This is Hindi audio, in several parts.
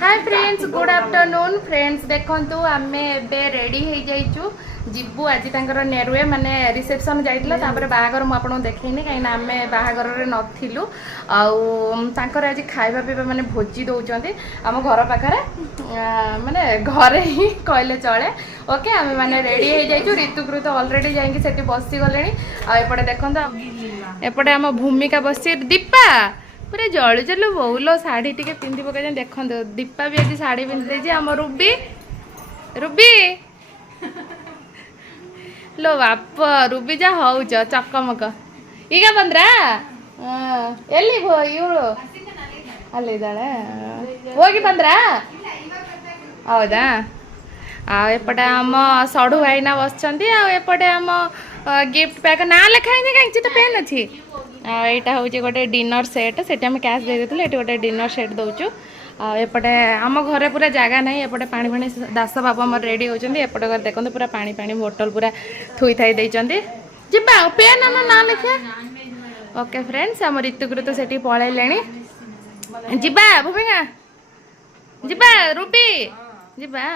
hi friends good afternoon friends देखंतु आमे एबे रेडी हे जाइचु जिबु आज तांकर नेरुए माने रिसेप्शन जाइतला तापर बाहागर मु आपन देखैनी काई ना आमे बाहागर रे नथिलु आउ तांकर आज खाइबा पीबा माने भोजी दउचंती हम घर पाखरे माने घरे ही कहले चले ओके आमे माने रेडी हे जाइचु ऋतुकृत ऑलरेडी जाइंकी सेठी बसी गलेनी आ एपटे देखंतु एपटे हम भूमिका बसी दीपा पूरा जल जल बहुल शाढ़ी टी पिंधि पकड़ देख दीपा भी आज शाढ़ी पिंधि आम रूबी रूबी लो बाप रूबी जा हौ चकमक ಈಗ ಬಂದ್ರಾ ಎಲ್ಲಿ ಇವಳು ಅಲ್ಲಿದ್ದಾಳೆ ಹೋಗಿ ಬಂದ್ರಾ ಹೌದಾ एपटे आम सढ़ु भाईना बस एपटे आम गिफ्ट पैक ना लिखाई कहीं तो पेन अच्छी यहाँ हूँ गोटे डिनर सेट से कैश दे देते ये गोटे डिनर सेट दौचु एपटे आम घरे पूरा जगह ना एपटे पानी पानी दास बाबू आम रेडी होती एपटे घर देखते पूरा पानी पानी बोतल पूरा थुई थाई देते जीवा पेन आम ना लिखा ओके फ्रेंड्स आम ऋतुकृत से पलैले जीवा भूमिका जीवा रूबी जीवा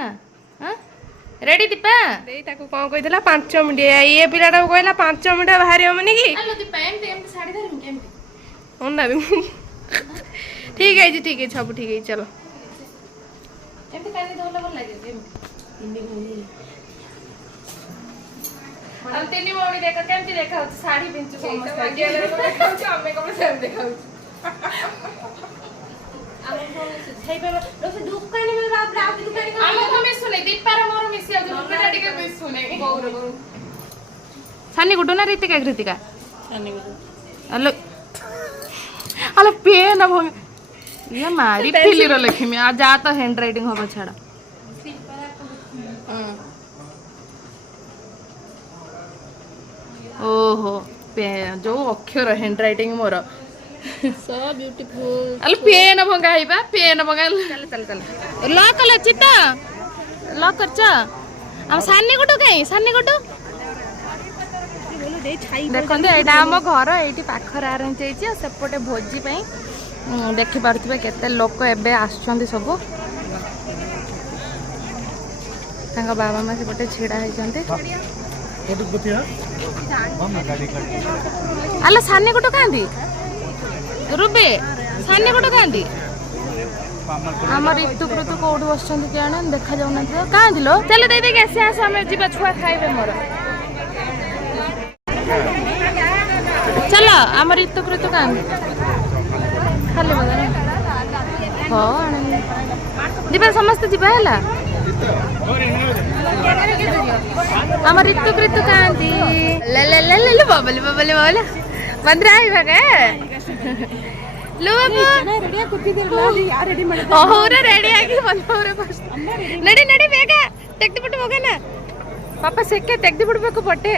रेडी दीपा ताको कौन कही 5 मिनट ये पिलाटा कहला 5 मिनट बाहरी हमनी की ठीक है सब ठीक है चलो तीन भौणी देख केमती देखा साड़ी पिंचु आमे कम सेम देखा सानी गुड्डू ना रीतिका कृतिका हेलो अल पेन ये मारी फिली रो लक्ष्मी आ जा तो हैंड राइटिंग होबा छाड़ा ओहो पे जो अक्षर हैंड राइटिंग मोर so beautiful अल पेन भंगा हिबा पेन भंगा चल चल चल लॉक कर चिता लॉक करछ हम सानी गुटू कहीं सानी गुटू देखते एटा हम घर ये पाखर अरेंज होती सेपटे भोजी देखी पारे केते लोक एबे आसुचंदी सब बाबा माँ सेपटे छिड़ा होती अल सानी गुटू कहाँ रूबी सानी गुटू कहाँ आम ऋतुकृत कौट बस क्या देखा जाऊना कहाँ लो चलो दे देखे आस आस आम जी छुआ खाइबे मोर चलो आम ऋतुकृत कहाँ खाली हाँ जीवा समस्त जीवा है आम ऋतुकृत कहाँ ले ले ले ले बबल बबल बबल बंद्रा लो बाबू रेडी आगे नड़ी नड़ी ಬೇಗ ತೆಗೆದುಬಿಟ್ಟು ಹೋಗೋಣ ಪಾಪ ಸೆಕ್ಕೆ ತೆಗೆದುಬಿಡಬೇಕು ಪಟ್ಟೆ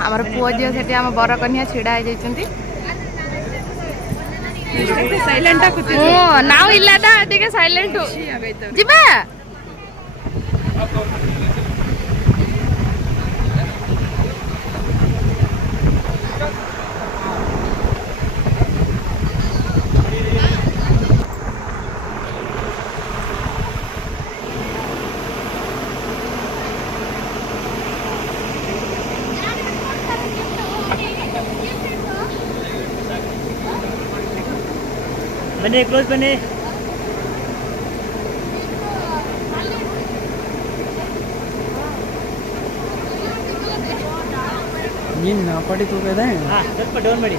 हमर पुओ झील से आम बर कन्या छिड़ा हो जाती साइलेंट नाव इलादा अधिक साइलेंट जीवा बने क्लोज बने ये ना पड़ी तो कहते हैं हाँ चल पर डोन बड़ी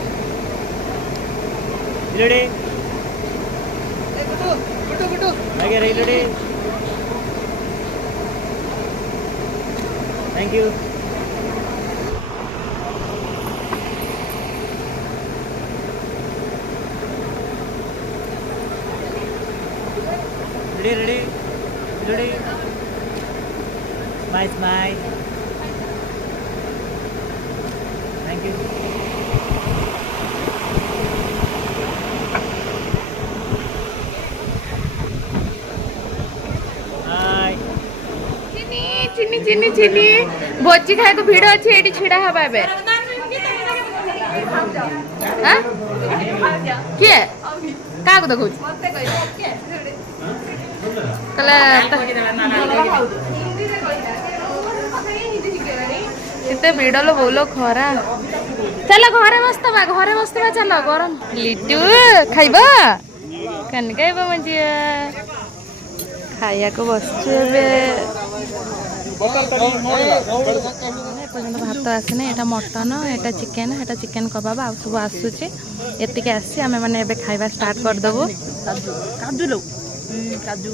रेडी गुटू गुटू आगे रही ready thank you ready ready ready smile smile thank you hi चिनी चिनी चिनी भोजी खाए को भिड़ अच्छी एटी छिड़ा हवा बे हां किए କାହାକୁ ଦେଖଉଛି କହିଲେ କେତେ ଭିଡ଼ ଲୋ ବୋଲ ଖରା ଚାଲ ଘରେ ବସିବା ଚାଲ ଗରମ ଲିଟୁ ଖାଇବ କାନି ଖାଇବ ମୋ ଝିଅ ଖାଇବାକୁ ବସିଛୁ ଏବେ ଏପର୍ଯ୍ୟନ୍ତ ଭାତ ଆସିନି ଏଇଟା ମଟନ ଏଇଟା ଚିକେନ କବାବ ଆଉ ସବୁ ଆସୁଛି ଏତିକି ଆସିଛି ଆମେ ମାନେ ଏବେ ଖାଇବା ଷ୍ଟାର୍ଟ କରିଦେବୁ काजू लो काजू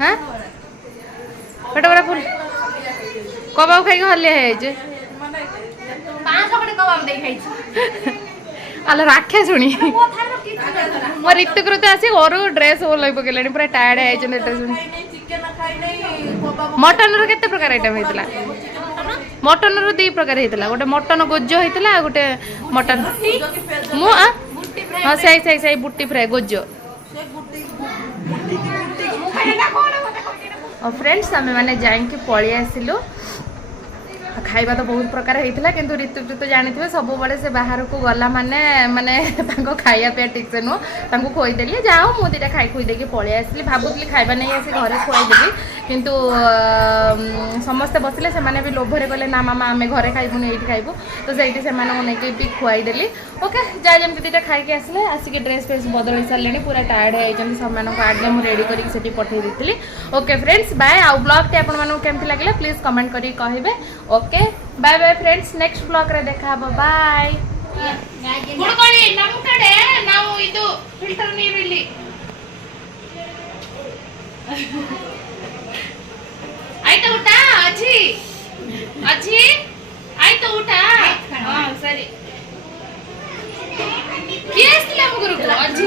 हाँ पेट पूरा फुल कबाब खाई हलिया है अल राखे शुणी मो ऋतुकृत आसी घर ड्रेस ओल्ल पकड़े पूरा टायर्ड है मटन रो केते प्रकार आइटम होइतला मटन रो दी प्रकार होइतला गोटे मटन गोजो होइतला गोटे मटन मु हां सही बुट्टी फ्राई गोजो और फ्रेंड्स आम मैंने जाइए पलि आसिलु खाइबा तो बहुत प्रकार होता किंतु ऋतु तो जानते सब बड़े से बाहर को गला माने माने खाया पिया ठीक से नुह खोईदेली जाओ मुझे दुटा खाई खुई देकी पलि आसली भावुली खाइबा नहीं आसी घरे खुआईदेवी किंतु समस्ते बसिले से भी लोभरे कहले ना मामा आम घरे खाइबुनि ये खाइबू तो सही से भी खुआईदेली ओके जा जमी दुटा खाई आसले आसिक ड्रेस फ्रेस बदल सारे पूरा टायर्ड होती से आगे मुझे रेडी करके पठे दी ओके फ्रेंड्स बाय आउ ब्लॉग टी आपमन लगे प्लीज कमेंट करी कहिबे okay bye bye friends next blog रे देखा बाय गुडगोळी ನಮ್ಮ ಕಡೆ ನಾವು ಇದು ಫಿಲ್ಟರ್ ನೀರಿಲ್ಲಿ ಆಯ್ತಾ ಊಟ ಅಜ್ಜಿ ಅಜ್ಜಿ ಆಯ್ತಾ ಊಟ ಹಾ ಸರಿ ಕೇಳಿಸ್ತಿಲ್ಲ ಮಗುರು ಅಜ್ಜಿ